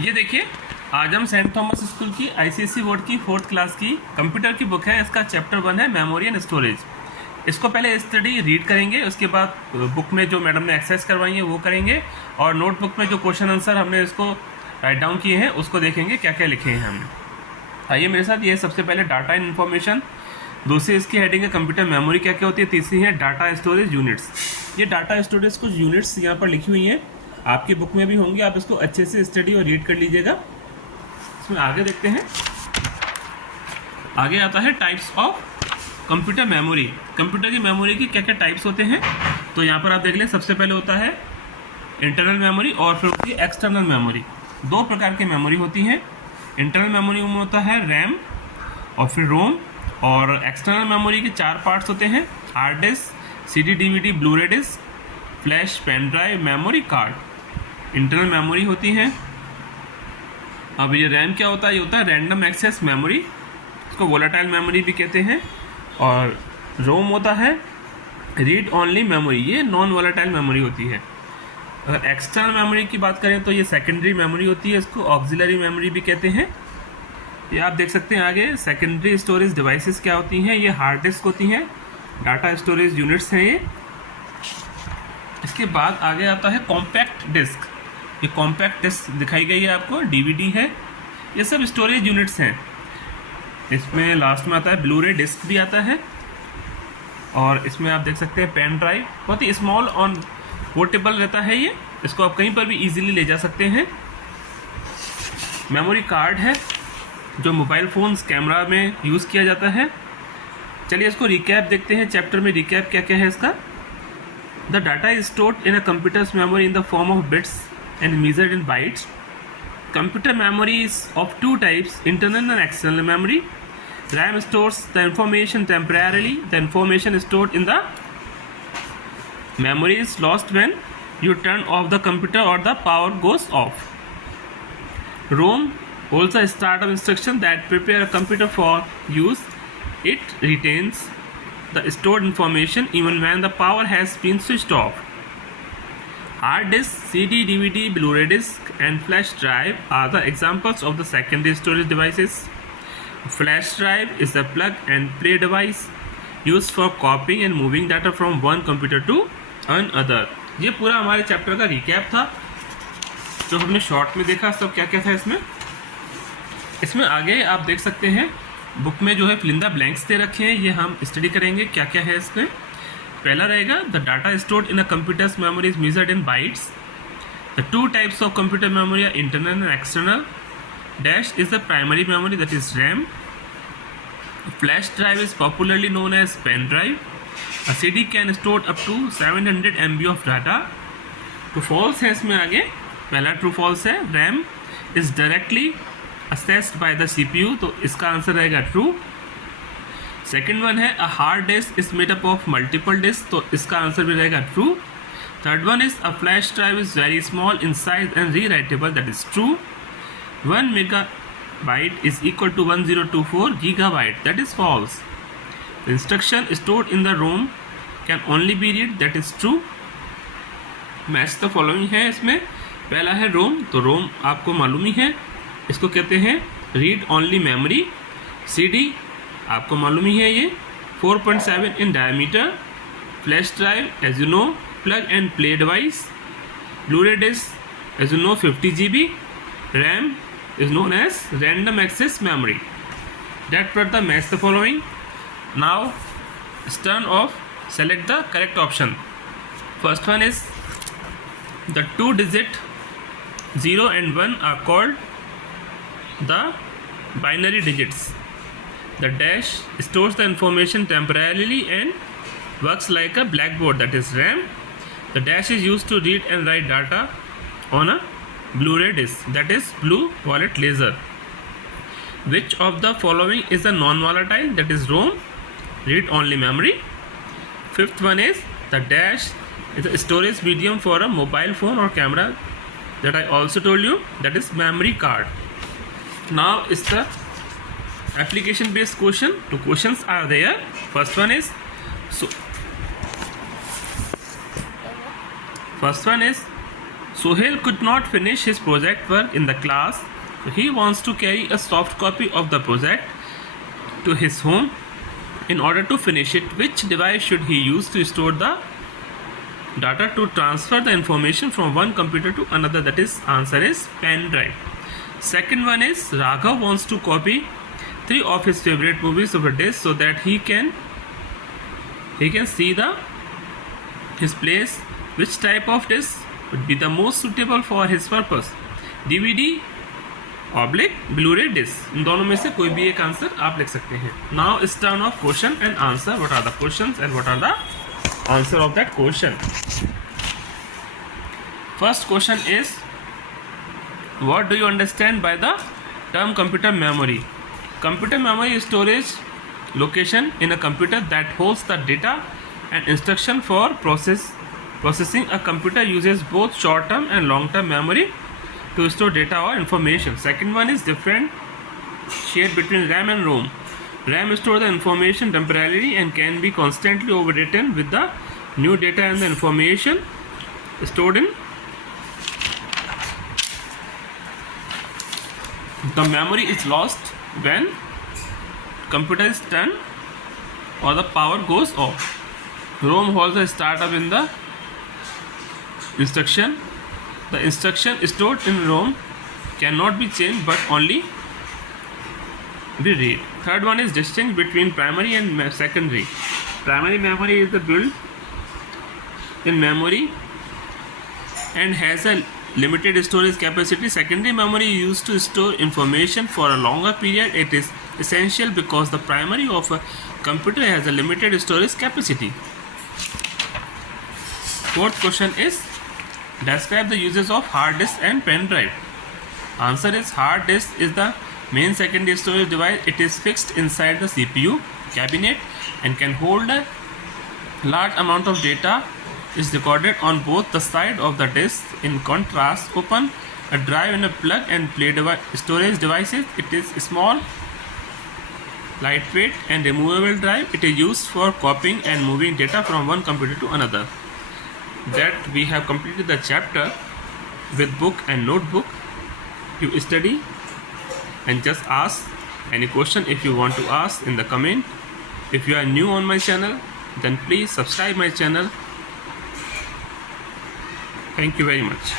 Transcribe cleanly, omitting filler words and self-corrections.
ये देखिए, आज हम सेंट थॉमस स्कूल की आईसीएसई बोर्ड की 4th क्लास की कंप्यूटर की बुक है। इसका चैप्टर 1 है मेमोरी एंड स्टोरेज। इसको पहले स्टडी रीड करेंगे, उसके बाद बुक में जो मैडम ने एक्सरसाइज करवाई है वो करेंगे, और नोटबुक में जो क्वेश्चन आंसर हमने इसको राइट डाउन किए हैं उसको देखेंगे क्या क्या लिखे हैं हमने। आइए मेरे साथ। ये सबसे पहले डाटा एंड इन्फॉर्मेशन, दूसरी इसकी हेडिंग है कंप्यूटर मेमोरी क्या क्या होती है, तीसरी है डाटा स्टोरेज यूनिट्स। ये डाटा स्टोरेज कुछ यूनिट्स यहाँ पर लिखी हुई हैं, आपकी बुक में भी होंगी, आप इसको अच्छे से स्टडी और रीड कर लीजिएगा। इसमें आगे देखते हैं, आगे आता है types of computer memory. Computer की मेमोरी की क्या क्या टाइप्स होते हैं, तो यहाँ पर आप देख लें। सबसे पहले होता है इंटरनल मेमोरी और फिर होती है एक्सटर्नल मेमोरी। दो प्रकार की मेमोरी होती हैं। इंटरनल मेमोरी में होता है रैम और फिर रोम, और एक्सटर्नल मेमोरी के 4 पार्ट्स होते हैं: hard disk, CD DVD, bluray disk, flash, pen drive, memory card. Internal memory होती है। अब ये रैम क्या होता है, ये होता है रैंडम एक्सेस मेमोरी, इसको वोलेटाइल मेमोरी भी कहते हैं। और रोम होता है रीड ओनली मेमोरी, ये नॉन वोलेटाइल मेमोरी होती है। अगर एक्सटर्नल मेमोरी की बात करें तो ये सेकेंडरी मेमोरी होती है, इसको ऑक्सिलरी मेमोरी भी कहते हैं। ये आप देख सकते हैं आगे। सेकेंडरी स्टोरेज डिवाइसेस क्या होती हैं, ये हार्ड डिस्क होती हैं, डाटा स्टोरेज यूनिट्स हैं ये। इसके बाद आगे आता है कॉम्पैक्ट डिस्क। ये कॉम्पैक्ट डिस्क दिखाई गई है आपको, डीवीडी है, ये सब स्टोरेज यूनिट्स हैं। इसमें लास्ट में आता है ब्लूरे डिस्क भी आता है, और इसमें आप देख सकते हैं पेन ड्राइव, बहुत ही स्मॉल और पोर्टेबल रहता है ये, इसको आप कहीं पर भी इजीली ले जा सकते हैं। मेमोरी कार्ड है जो मोबाइल फोन्स कैमरा में यूज़ किया जाता है। चलिए इसको रिकैप देखते हैं, चैप्टर में रिकैप क्या क्या है इसका। The data is stored in a computer's memory in the form of bits and measured in bytes. Computer memory is of 2 types, internal and external memory. RAM stores the information temporarily. The information stored in the memory is lost when you turn off the computer or the power goes off. ROM holds a startup instruction that prepare a computer for use. It retains the stored information even when the power has been switched off. Hard disk, CD, DVD, Blu-ray disc and flash drive are the examples of the secondary storage devices. Flash drive is the plug and play device used for copying and moving data from one computer to another. ये पूरा हमारे चैप्टर का रिकैप था जो हमने शॉर्ट में देखा। सब क्या क्या था इसमें। इसमें आगे आप देख सकते हैं बुक में जो है फिल इन द ब्लैंक्स दे रखे हैं, ये हम स्टडी करेंगे क्या क्या है इसमें। पहला रहेगा the data stored in a computer's memory is measured in bytes. The 2 types of computer memory are internal and external. Dash is the primary memory that is RAM. Flash drive is popularly known as pen drive. A CD can store up to 700 MB of data. True false है इसमें आगे। पहला true false है RAM is directly accessed by the CPU, तो इसका आंसर रहेगा true. Second one है a hard disk is made up of multiple disc, तो इसका आंसर भी रहेगा true. Third one is a flash drive is very small in size and rewritable, that is true. 1 megabyte is equal to 1024 gigabyte, that is false. The instruction stored in the ROM can only be read, that is true. Match the following है इसमें। पहला है रोम, तो रोम आपको मालूम ही है, इसको कहते हैं रीड ओनली मेमोरी। सीडी आपको मालूम ही है, ये 4.7 in diameter. Flash drive as you know plug and play device. Bluray disk as you know 50 GB। RAM is known as random access memory. That were the match the following. Now it's turn off, select the correct option. First one is the 2-digit 0 and 1 are called the binary digits. The dash stores the information temporarily and works like a blackboard, that is RAM. The dash is used to read and write data on a Blu-ray disc, that is blue violet laser. Which of the following is a non-volatile, that is ROM, read only memory. Fifth one is the dash is a storage medium for a mobile phone or camera, that I also told you, that is memory card. Now is the application based question. 2 questions are there. First one is Sohail could not finish his project work in the class. He wants to carry a soft copy of the project to his home in order to finish it. Which device should he use to store the data to transfer the information from one computer to another? That is, answer is pen drive. Second one is Raghav wants to copy 3 of his favorite movies over disk so that he can see his place. Which type of disk would be the most suitable for his purpose? DVD oblique Blu-ray disc. इन दोनों में से कोई भी एक आंसर आप लिख सकते हैं. Now it's turn of question and answer. What are the questions and what are the answer of that question? First question is what do you understand by the term computer memory? Computer memory storage location in a computer that holds the data and instruction for processing. A computer uses both short-term and long-term memory to store data or information. Second one is differentiate between RAM and ROM. RAM stores the information temporarily and can be constantly overwritten with the new data and the information stored in the memory is lost when computer is turned or the power goes off. ROM holds the startup in the instruction. The instruction stored in ROM cannot be changed but only be read. Third one is distinct between primary and secondary. Primary memory is the built-in memory and has a limited storage capacity. Secondary memory is used to store information for a longer period. It is essential because the primary of a computer has a limited storage capacity. Fourth question is describe the uses of hard disk and pen drive. Answer is hard disk is the main secondary storage device. It is fixed inside the CPU cabinet and can hold a large amount of data. Is recorded on both the side of the disk. In contrast, open a drive and a plug and play storage devices. It is small, lightweight and removable drive. It is used for copying and moving data from one computer to another. That we have completed the chapter with book and notebook. You study and just ask any question if you want to ask in the comment. If you are new on my channel, then please subscribe my channel. Thank you very much.